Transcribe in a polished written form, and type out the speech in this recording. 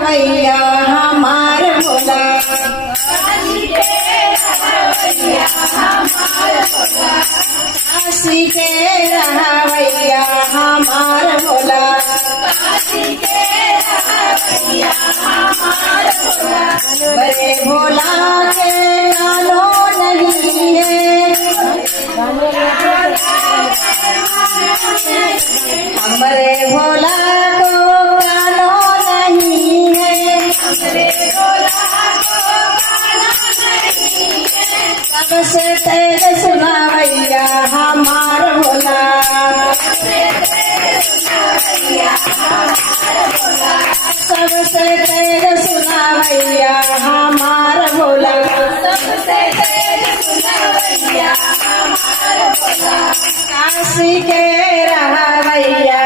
रहवैया हमार भोला काशी के रहवैया हमार भोला बड़े भोला के कानो नहीं है हमारे भोला को कानो नहीं है सबसे तेज सुनावैया हमार भोला सबसे तेज सुनावैया हमार भोला काशी के रहवैया